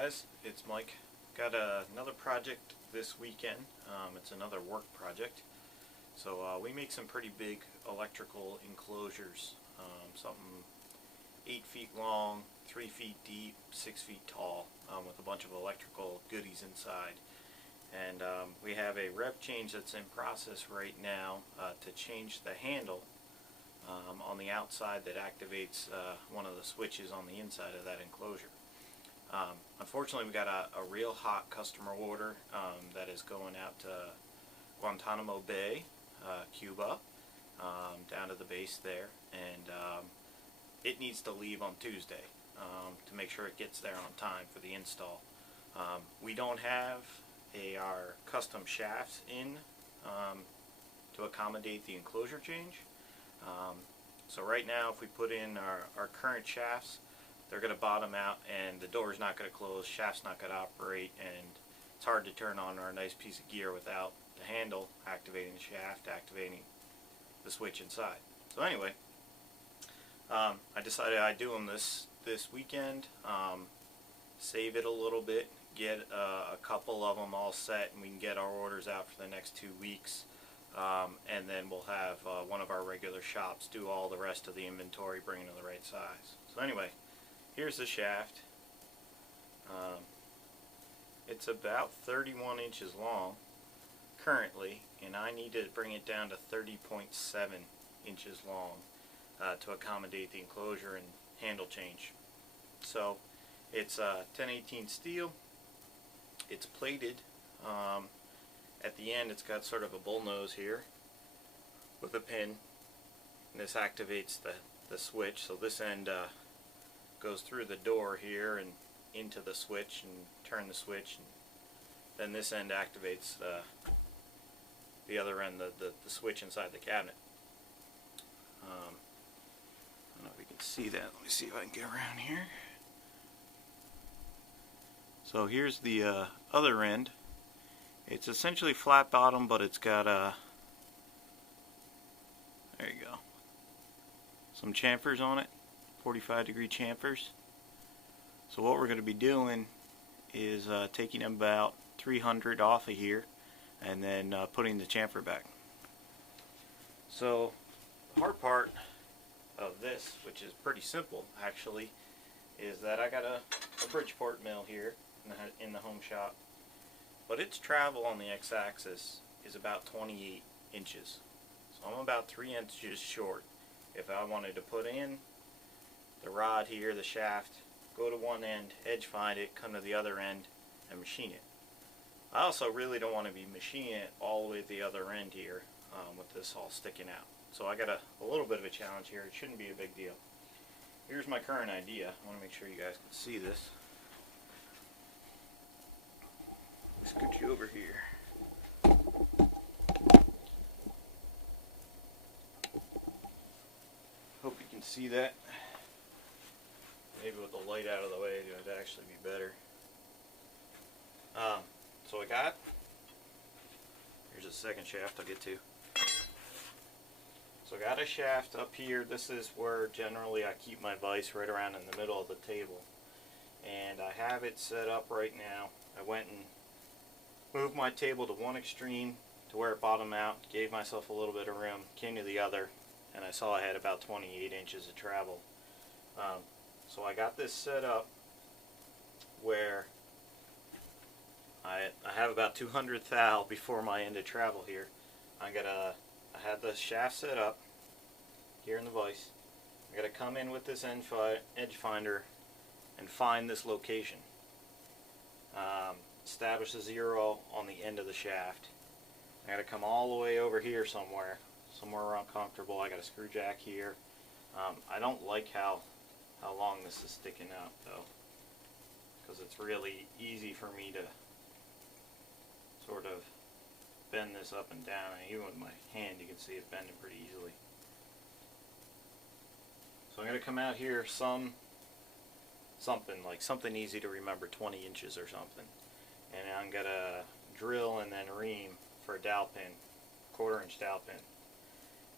guys, it's Mike. Got another project this weekend. It's another work project. So we make some pretty big electrical enclosures, something 8 feet long, 3 feet deep, 6 feet tall, with a bunch of electrical goodies inside. And we have a rev change that's in process right now to change the handle on the outside that activates one of the switches on the inside of that enclosure. Unfortunately, we got a real hot customer order that is going out to Guantanamo Bay, Cuba, down to the base there, and it needs to leave on Tuesday to make sure it gets there on time for the install. We don't have our custom shafts in to accommodate the enclosure change. So right now, if we put in our current shafts, they're going to bottom out and the door's not going to close, shaft's not going to operate, and it's hard to turn on our nice piece of gear without the handle activating the shaft, activating the switch inside. So anyway, I decided I'd do them this weekend, save it a little bit, get a couple of them all set, and we can get our orders out for the next 2 weeks. And then we'll have one of our regular shops do all the rest of the inventory, bring it to the right size. So anyway, here's the shaft. It's about 31 inches long currently, and I need to bring it down to 30.7 inches long to accommodate the enclosure and handle change. So it's 1018 steel. It's plated. At the end, it's got sort of a bull nose here with a pin, and this activates the switch. So this end goes through the door here and into the switch and turn the switch, and then this end activates the other end, the switch inside the cabinet. I don't know if we can see that. Let me see if I can get around here. So here's the other end. It's essentially flat bottom, but it's got there you go, some chamfers on it, 45-degree chamfers. So what we're going to be doing is taking about 300 off of here and then putting the chamfer back. So the hard part of this, which is pretty simple actually, is that I got a Bridgeport mill here in the home shop. But its travel on the x-axis is about 28 inches. So I'm about 3 inches short. If I wanted to put in the rod here, the shaft, go to one end, edge find it, come to the other end, and machine it. I also really don't want to be machining it all the way to the other end here with this all sticking out. So I got a little bit of a challenge here. It shouldn't be a big deal. Here's my current idea. I want to make sure you guys can see this. Scoot you over here. Hope you can see that. Maybe with the light out of the way it would actually be better. So I got, here's the second shaft I'll get to. So I got a shaft up here. This is where generally I keep my vise, right around in the middle of the table. And I have it set up right now. I went and moved my table to one extreme to where it bottomed out, gave myself a little bit of room, came to the other, and I saw I had about 28 inches of travel. So I got this set up where I have about 200 thou before my end of travel here. I had the shaft set up here in the vise. I got to come in with this edge finder and find this location. Establish a zero on the end of the shaft. I got to come all the way over here somewhere around comfortable. I got a screw jack here. I don't like how long this is sticking out though, because it's really easy for me to sort of bend this up and down. And even with my hand, you can see it bending pretty easily. So I'm going to come out here something easy to remember, 20 inches or something. And I'm going to drill and then ream for a dowel pin, 1/4 inch dowel pin.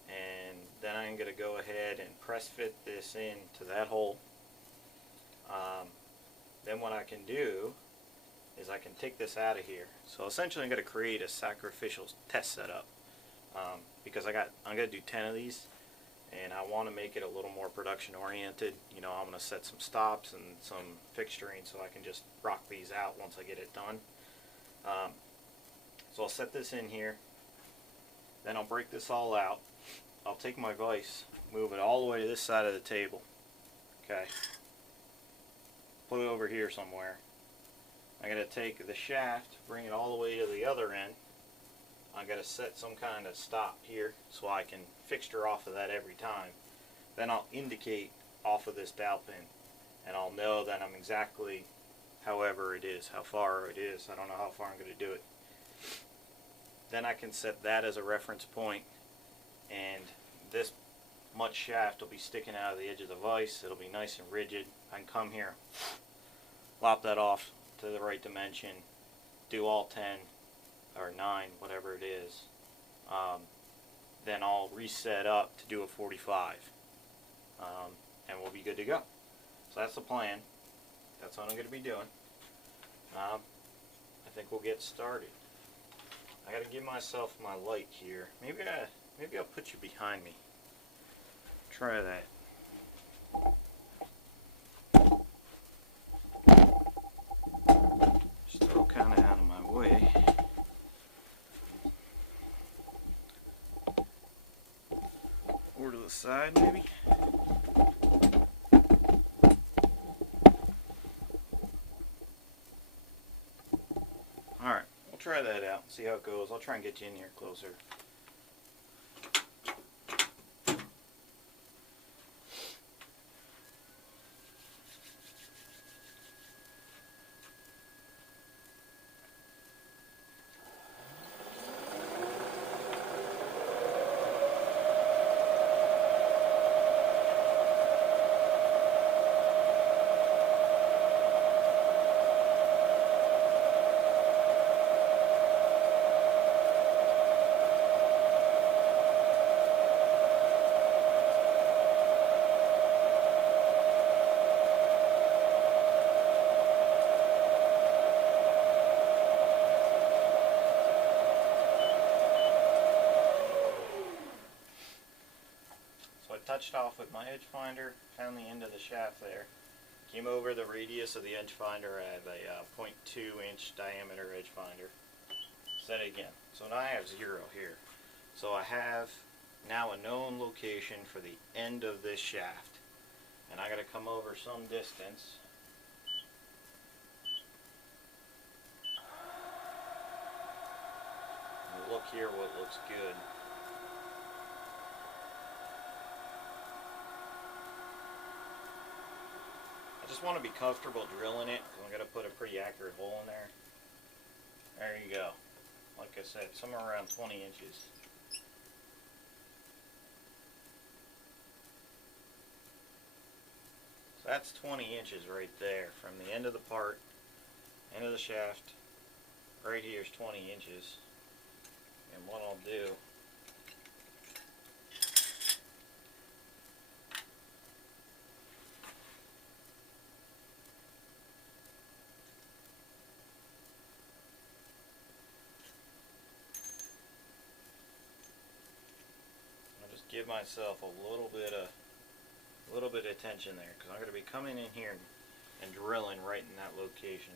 And then I'm going to go ahead and press fit this in to that hole. then what I can do is I can take this out of here. So essentially I'm going to create a sacrificial test setup because I'm going to do 10 of these, and I want to make it a little more production oriented. You know, I'm going to set some stops and some fixturing so I can just rock these out once I get it done. So I'll set this in here, then I'll break this all out. I'll take my vise, move it all the way to this side of the table. Okay, put it over here somewhere. I'm going to take the shaft, bring it all the way to the other end. I'm going to set some kind of stop here so I can fixture off of that every time. Then I'll indicate off of this dowel pin, and I'll know that I'm exactly however it is, how far it is. I don't know how far I'm going to do it. Then I can set that as a reference point, and this much shaft will be sticking out of the edge of the vise. It'll be nice and rigid. I can come here, lop that off to the right dimension, do all 10 or 9, whatever it is. Then I'll reset up to do a 45, and we'll be good to go. So that's the plan. That's what I'm going to be doing. I think we'll get started. I got to give myself my light here. Maybe I'll put you behind me. Try that. Just throw kind of out of my way. Or to the side, maybe. Alright, we'll try that out, see how it goes. I'll try and get you in here closer. Touched off with my edge finder, found the end of the shaft there, came over the radius of the edge finder. I have a 0.2 inch diameter edge finder. Set it again. So now I have 0 here. So I have now a known location for the end of this shaft, and I got to come over some distance. And look here what looks good. I just want to be comfortable drilling it because I'm going to put a pretty accurate hole in there. There you go. Like I said, somewhere around 20 inches. So that's 20 inches right there from the end of the part, end of the shaft. Right here is 20 inches. And what I'll do, give myself a little bit of tension there, because I'm going to be coming in here and drilling right in that location.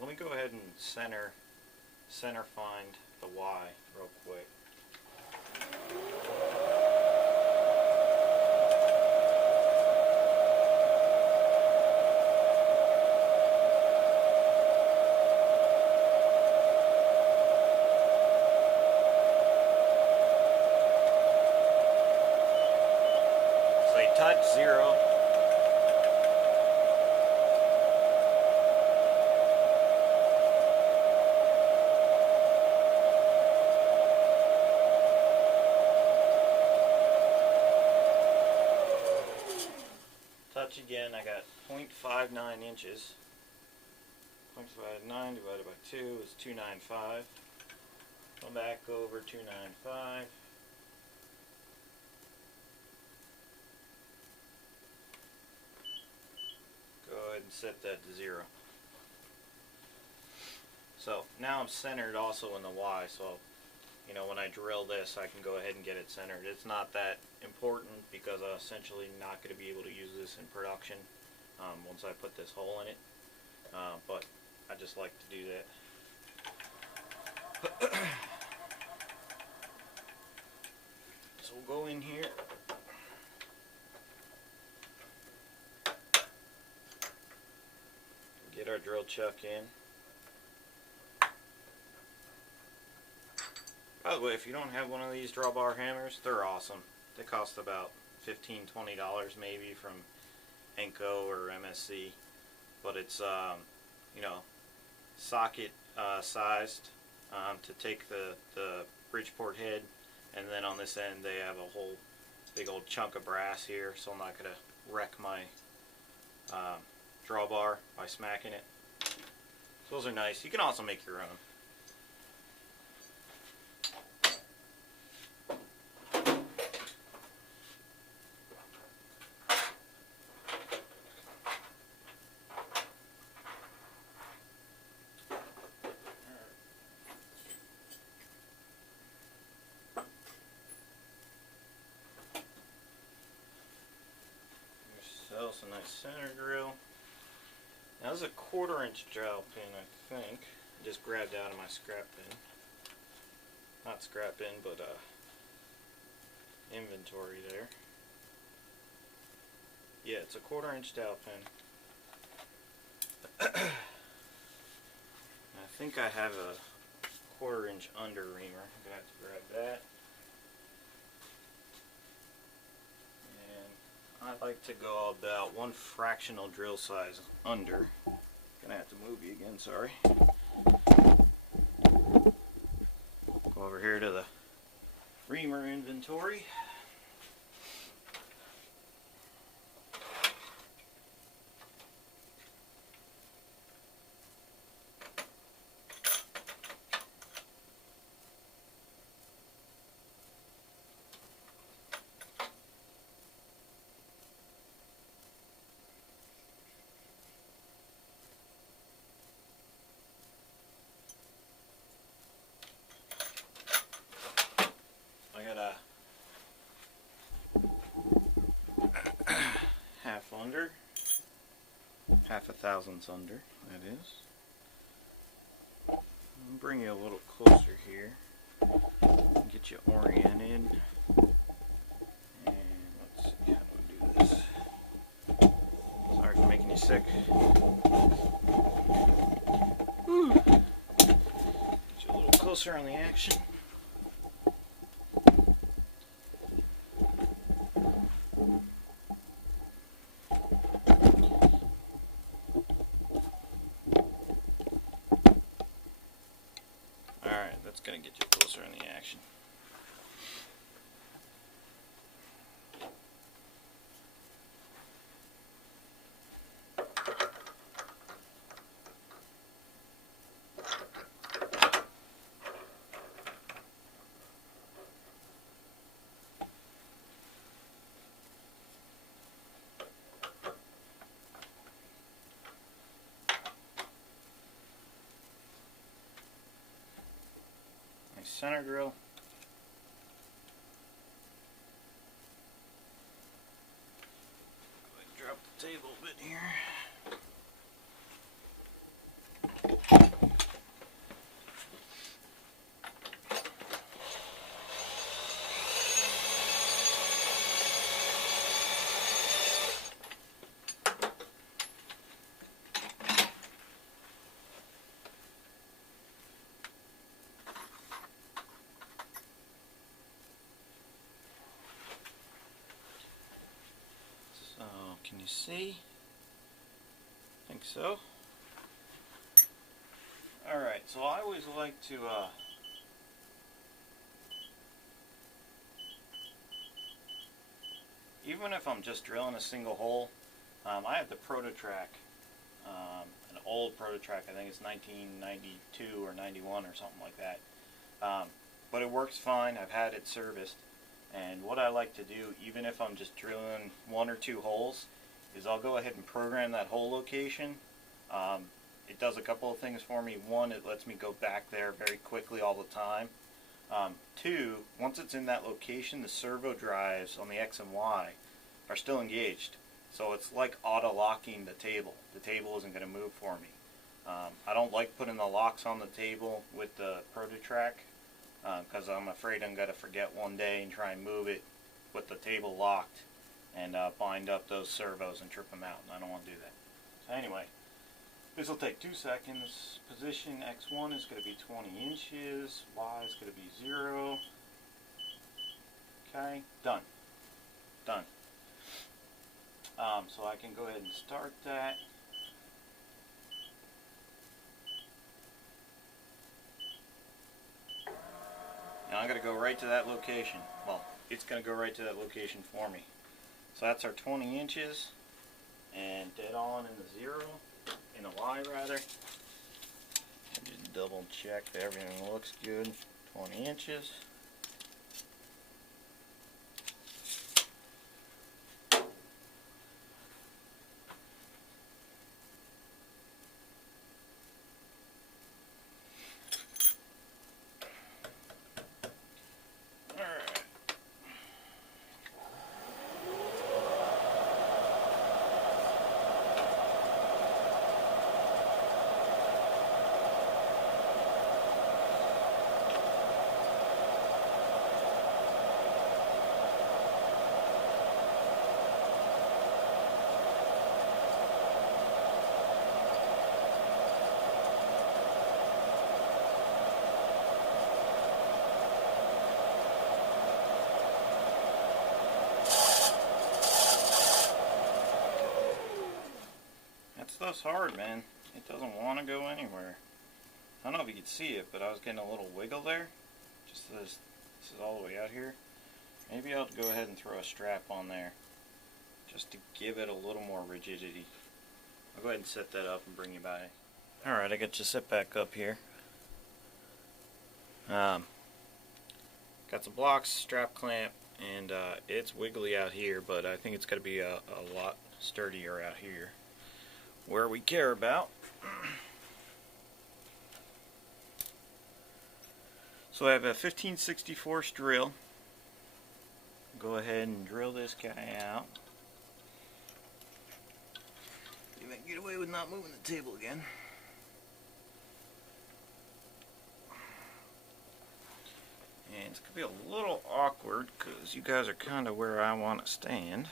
Let me go ahead and center find the Y real quick. Touch 0. Touch again. I got 0.59 inches. 0.59 divided by 2 is 295. Come back over 295. set that to 0. So now I'm centered also in the Y, so you know when I drill this I can go ahead and get it centered. It's not that important because I'm essentially not going to be able to use this in production once I put this hole in it, but I just like to do that. So we'll go in here. Get our drill chuck in. By the way, if you don't have one of these drawbar hammers, they're awesome. They cost about $15–20 maybe from Enco or MSC, but it's you know, socket sized to take the Bridgeport head, and then on this end they have a whole big old chunk of brass here, so I'm not going to wreck my drawbar by smacking it. So those are nice. You can also make your own. Yourself a nice center drill. Now this is a 1/4 inch dowel pin, I think. I just grabbed out of my scrap bin. Not scrap bin, but inventory there. Yeah, it's a 1/4 inch dowel pin. I think I have a 1/4 inch under reamer. I'm gonna have to grab that. And I like to go about 1 fractional drill size under. Gonna have to move you again, sorry. Go over here to the reamer inventory. Under, 1/2 thousandths under, that is. I'll bring you a little closer here, get you oriented, and let's see how do we do this. Sorry for making you sick. Whew. Get you a little closer on the action. That's going to get you closer in the action. Center drill. Go ahead and drop the table a bit here. Can you see? I think so. Alright, so I always like to even if I'm just drilling a single hole, I have the Prototrack, an old Prototrack, I think it's 1992 or 91 or something like that. But it works fine. I've had it serviced. And what I like to do, even if I'm just drilling 1 or 2 holes, is I'll go ahead and program that hole location. It does a couple of things for me. One, it lets me go back there very quickly all the time. Two, once it's in that location, the servo drives on the X and Y are still engaged. So it's like auto-locking the table. The table isn't going to move for me. I don't like putting the locks on the table with the ProtoTrack because I'm afraid I'm going to forget one day and try and move it with the table locked and bind up those servos and trip them out, and I don't want to do that. So anyway, this will take 2 seconds. Position X1 is going to be 20 inches, Y is going to be 0. Okay, done. Done. So I can go ahead and start that. Now I'm going to go right to that location. Well, it's going to go right to that location for me. So that's our 20 inches, and dead on in the 0, in the Y rather. Just double check that everything looks good. 20 inches. Stuff's hard, man. It doesn't want to go anywhere. I don't know if you can see it, but I was getting a little wiggle there. Just this is all the way out here. Maybe I'll go ahead and throw a strap on there just to give it a little more rigidity. I'll go ahead and set that up and bring you by. Alright, I got you set back up here. Got some blocks, strap clamp, and it's wiggly out here, but I think it's going to be a lot sturdier out here, where we care about. So I have a 15/64 drill. Go ahead and drill this guy out. You can get away with not moving the table again. And it's going to be a little awkward because you guys are kind of where I want to stand.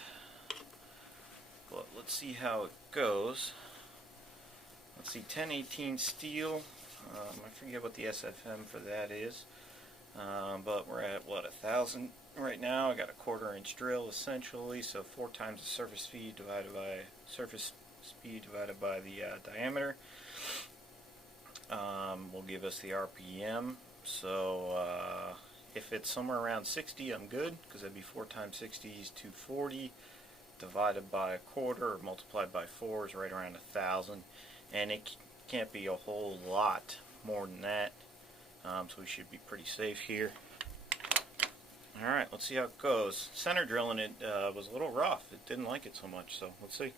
But let's see how it goes. Let's see, 1018 steel. I forget what the SFM for that is. But we're at, what, 1,000 right now. I got a 1/4 inch drill essentially, so 4 times the surface speed divided by the diameter will give us the RPM. So if it's somewhere around 60, I'm good, because that'd be 4 times 60 is 240. Divided by 1/4 or multiplied by 4 is right around 1,000, and it can't be a whole lot more than that, so we should be pretty safe here. Alright, let's see how it goes. Center drilling it was a little rough. It didn't like it so much, so let's see.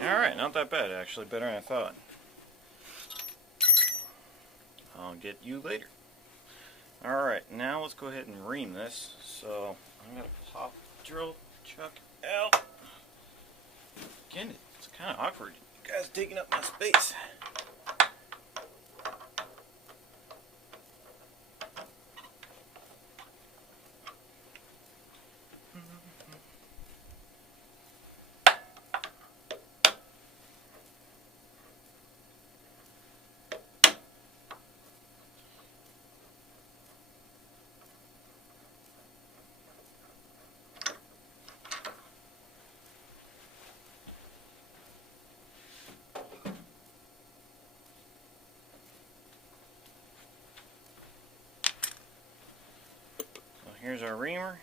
Alright, not that bad actually, better than I thought. I'll get you later. Alright, now let's go ahead and ream this. So I'm going to pop the drill chuck out. Again, it's kind of awkward. You guys are taking up my space. Here's our reamer.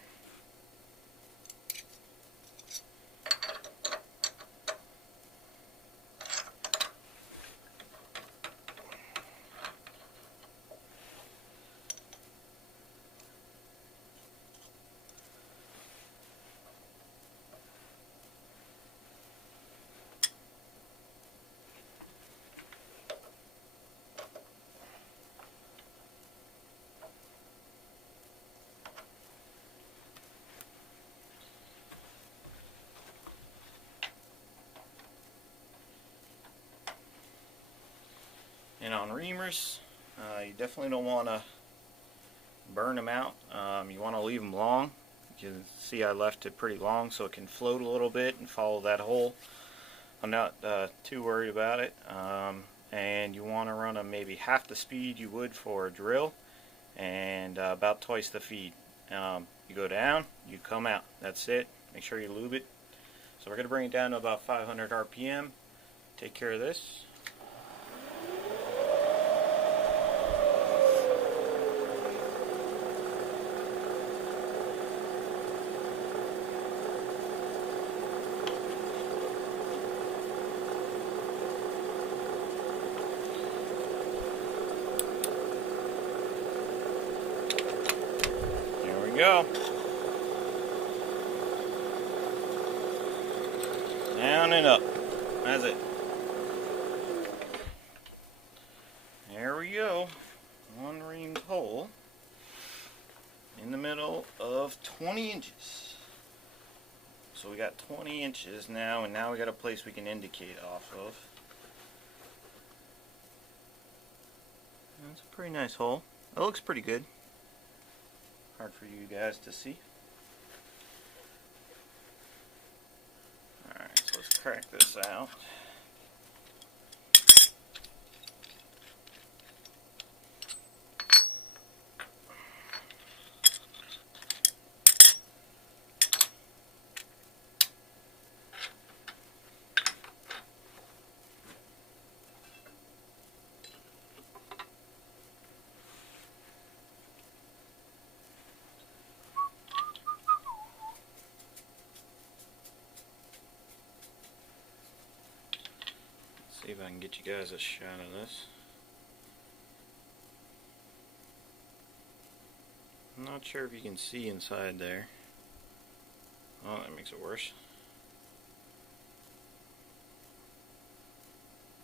And on reamers, you definitely don't want to burn them out. You want to leave them long. You can see I left it pretty long so it can float a little bit and follow that hole. I'm not too worried about it. And you want to run them maybe half the speed you would for a drill and about twice the feed. You go down, you come out. That's it. Make sure you lube it. So we're going to bring it down to about 500 RPM. Take care of this. Go. Down and up. That's it. There we go. One reamed hole in the middle of 20 inches. So we got 20 inches now, and now we got a place we can indicate off of. That's a pretty nice hole. It looks pretty good. Hard for you guys to see. Alright, so let's crack this out. See if I can get you guys a shot of this. I'm not sure if you can see inside there. Oh, that makes it worse.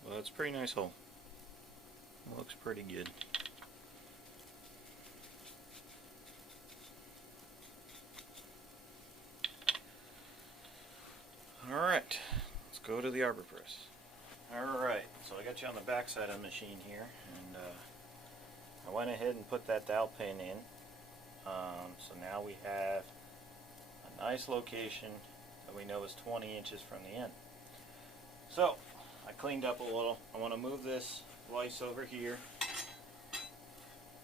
Well, it's a pretty nice hole. It looks pretty good. Alright, let's go to the arbor press. Alright, so I got you on the back side of the machine here, and I went ahead and put that dowel pin in. So now we have a nice location that we know is 20 inches from the end. So, I cleaned up a little. I want to move this vise over here,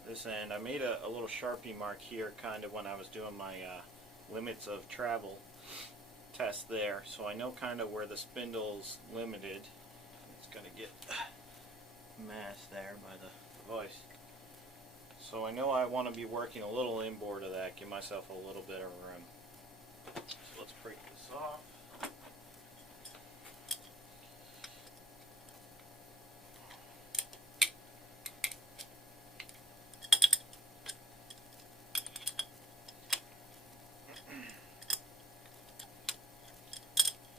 this end. I made a little Sharpie mark here kind of when I was doing my limits of travel test there, so I know kind of where the spindle's limited. It's going to get masked there by the vise. So I know I want to be working a little inboard of that, give myself a little bit of room. So let's break this off.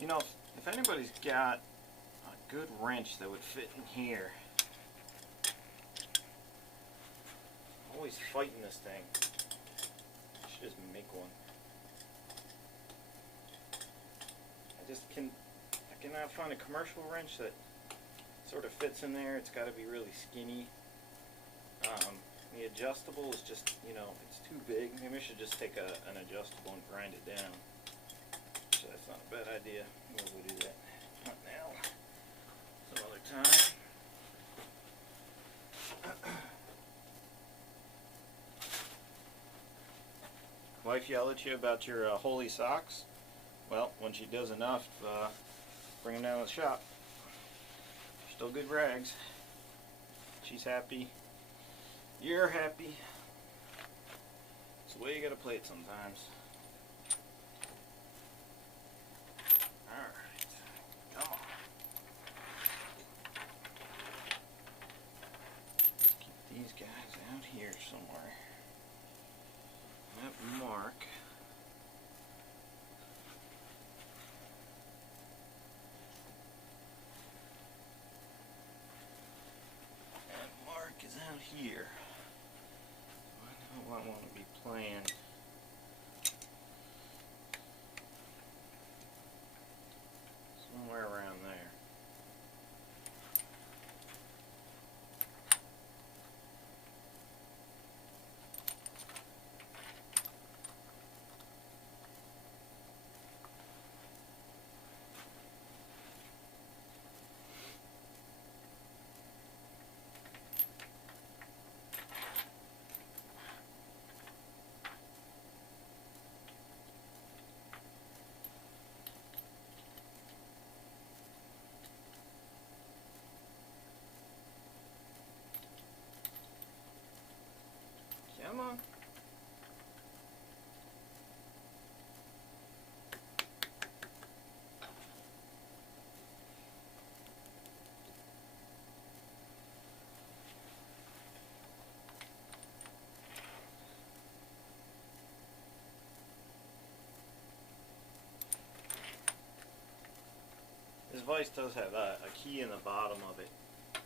You know, if anybody's got a good wrench that would fit in here, I'm always fighting this thing. I should just make one. I cannot find a commercial wrench that sort of fits in there. It's got to be really skinny. The adjustable is just, you know, it's too big. Maybe I should just take an adjustable and grind it down. So that's not a bad idea. We'll do that. Not now. Some other time. Wife yelled at you about your holy socks. Well, when she does enough, bring them down to the shop. Still good rags. She's happy. You're happy. So the way you gotta play it sometimes. Alright, come on. Keep these guys out here somewhere. That mark. That mark is out here. I know I want to be playing. Somewhere around there. Come on. This vise does have a key in the bottom of it to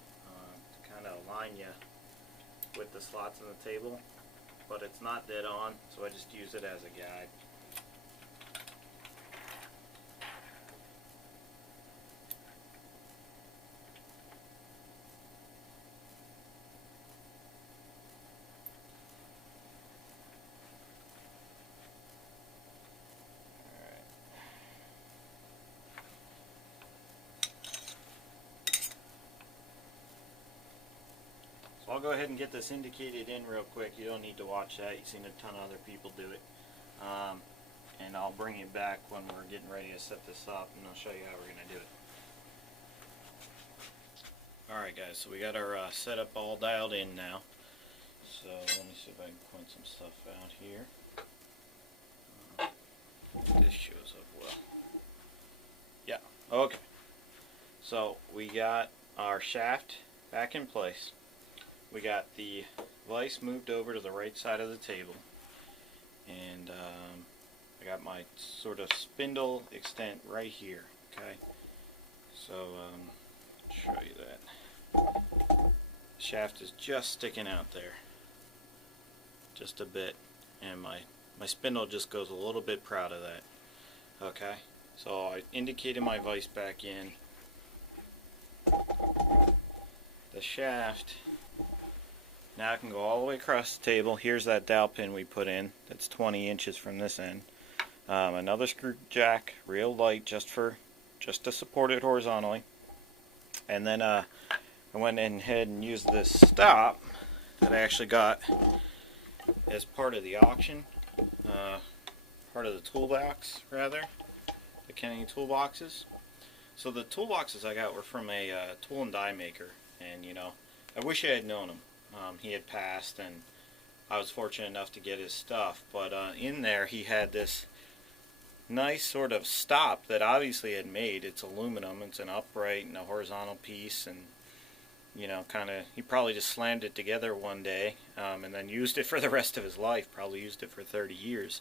kind of align you with the slots in the table, but it's not dead on, so I just use it as a guide. I'll go ahead and get this indicated in real quick. You don't need to watch that. You've seen a ton of other people do it. And I'll bring it back when we're getting ready to set this up, and I'll show you how we're going to do it. Alright guys, so we got our setup all dialed in now. So let me see if I can point some stuff out here. This shows up well. Yeah, okay. So we got our shaft back in place. We got the vise moved over to the right side of the table, and I got my sort of spindle extent right here. Okay, so show you that. Shaft is just sticking out there, just a bit, and my spindle just goes a little bit proud of that. Okay, so I indicated my vise back in. The shaft. Now I can go all the way across the table. Here's that dowel pin we put in. That's 20 inches from this end. Another screw jack, real light, just to support it horizontally. And then I went ahead and used this stop that I actually got as part of the auction, part of the toolbox rather, the Kenny toolboxes. So the toolboxes I got were from a tool and die maker, and you know, I wish I had known him. He had passed, and I was fortunate enough to get his stuff, but in there he had this nice sort of stop that obviously had made. It's aluminum, it's an upright and a horizontal piece, and you know, kind of, he probably just slammed it together one day and then used it for the rest of his life, probably used it for 30 years.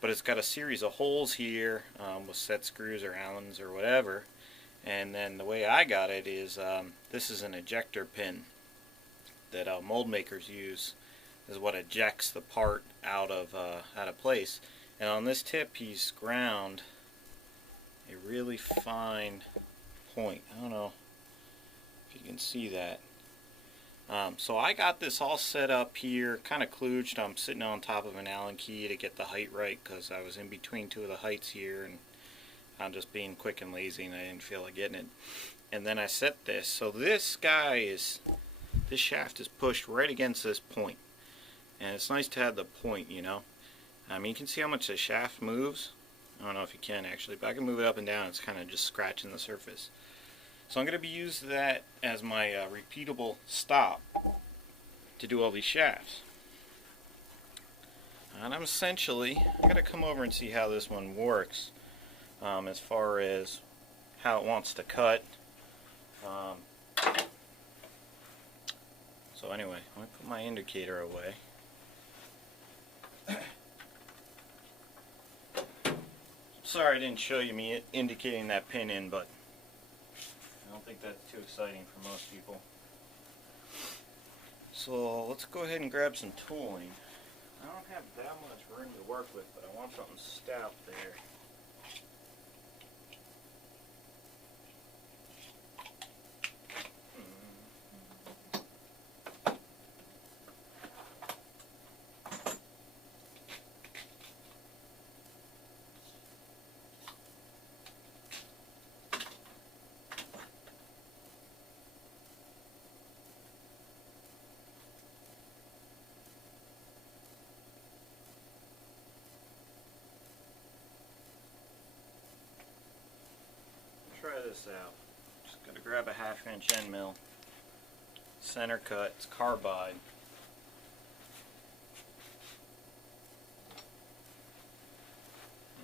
But it's got a series of holes here with set screws or Allens or whatever, and then the way I got it is this is an ejector pin that mold makers use, is what ejects the part out of place. And on this tip he's ground a really fine point. I don't know if you can see that. So I got this all set up here, kind of kludged. I'm sitting on top of an Allen key to get the height right, because I was in between two of the heights here, and I'm just being quick and lazy and I didn't feel like getting it. And then I set this. So this shaft is pushed right against this point, and it's nice to have the point, you know. I mean, you can see how much the shaft moves. I don't know if you can actually, but I can move it up and down. It's kind of just scratching the surface. So I'm going to be using that as my repeatable stop to do all these shafts. And I'm essentially, I gotta come over and see how this one works, as far as how it wants to cut. So anyway, I'm gonna put my indicator away. Sorry I didn't show you me indicating that pin in, but I don't think that's too exciting for most people. So let's go ahead and grab some tooling. I don't have that much room to work with, but I want something stout there. Try this out. Just gotta grab a 1/2 inch end mill. Center cut, it's carbide.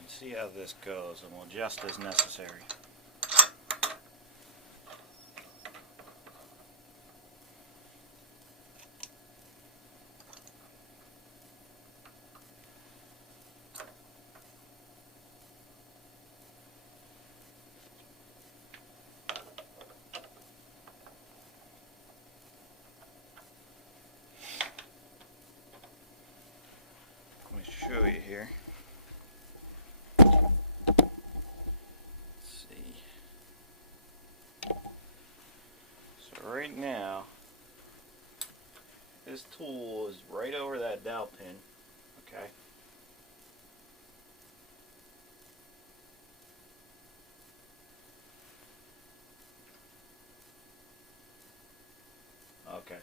And see how this goes, and we'll adjust as necessary. Show you here. Let's see. So right now, this tool is right over that dowel pin. Okay. Okay.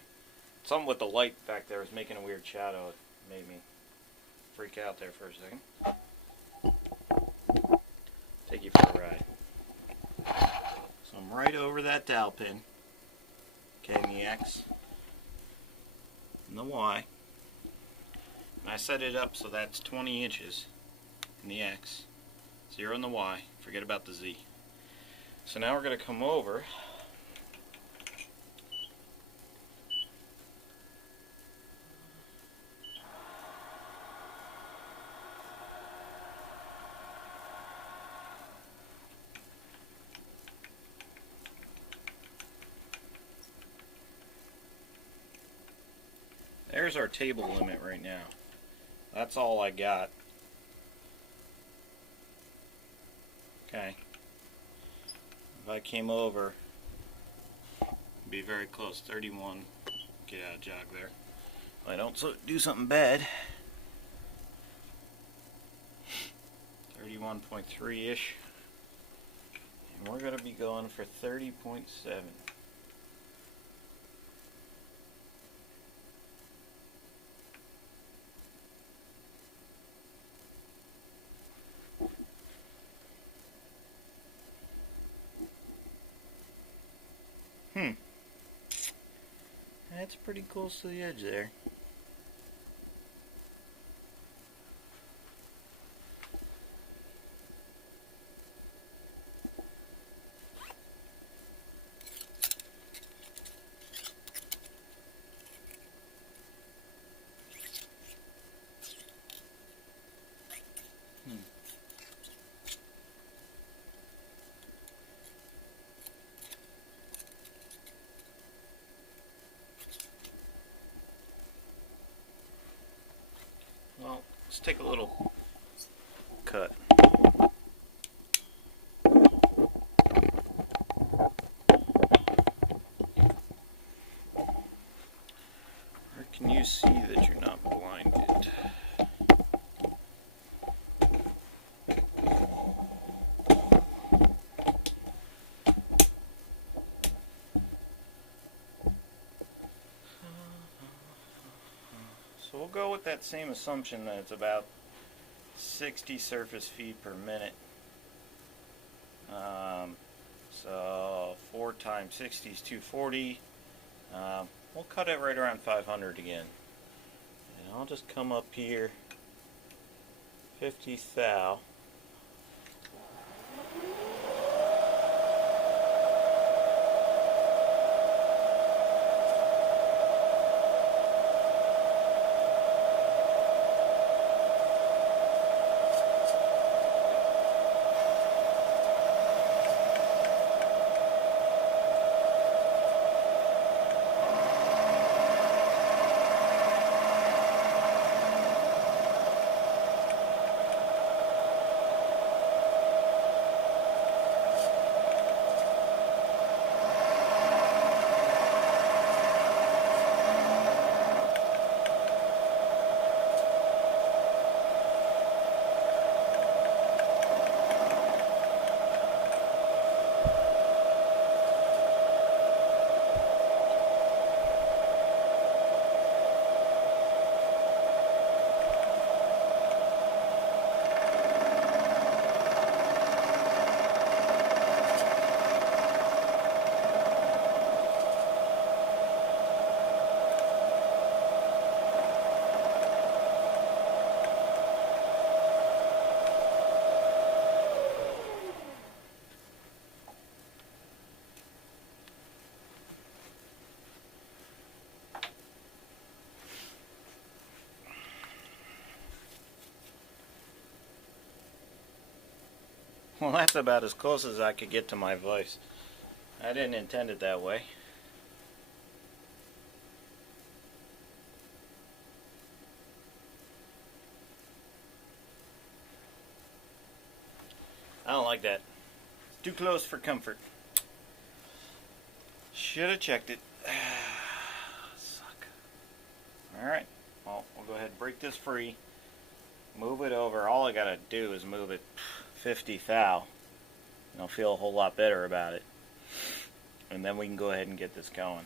Something with the light back there was making a weird shadow. It made me freak out there for a second. Take you for a ride. So I'm right over that dowel pin. Okay, in the X and the Y. And I set it up so that's 20 inches in the X, 0 in the Y, forget about the Z. So now we're going to come over . There's our table limit right now. That's all I got. Okay. If I came over, it'd be very close. 31. Get out of jog there. I don't do something bad. 31.3-ish. And we're going to be going for 30.7. That's pretty close to the edge there. Well, let's take a little cut. Where can you see that you're not blinded? So we'll go with that same assumption that it's about 60 surface feet per minute. So 4 times 60 is 240. We'll cut it right around 500 again. And I'll just come up here 50 thou. Well, that's about as close as I could get to my voice. I didn't intend it that way. I don't like that. Too close for comfort. Should have checked it. Suck. Alright, well, we'll go ahead and break this free. Move it over. All I gotta do is move it 50 thou. And I'll feel a whole lot better about it. And then we can go ahead and get this going.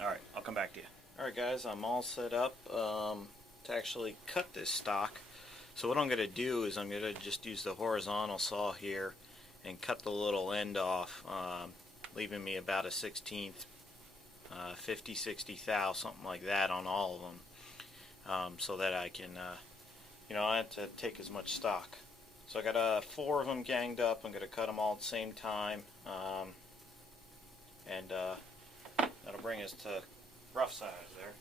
Alright, I'll come back to you. Alright guys, I'm all set up to actually cut this stock. So what I'm going to do is I'm going to just use the horizontal saw here and cut the little end off, leaving me about a 1/16, 50, 60 thou, something like that on all of them, so that I can, I don't have to take as much stock. So I got 4 of them ganged up. I'm going to cut them all at the same time, and that'll bring us to rough size there.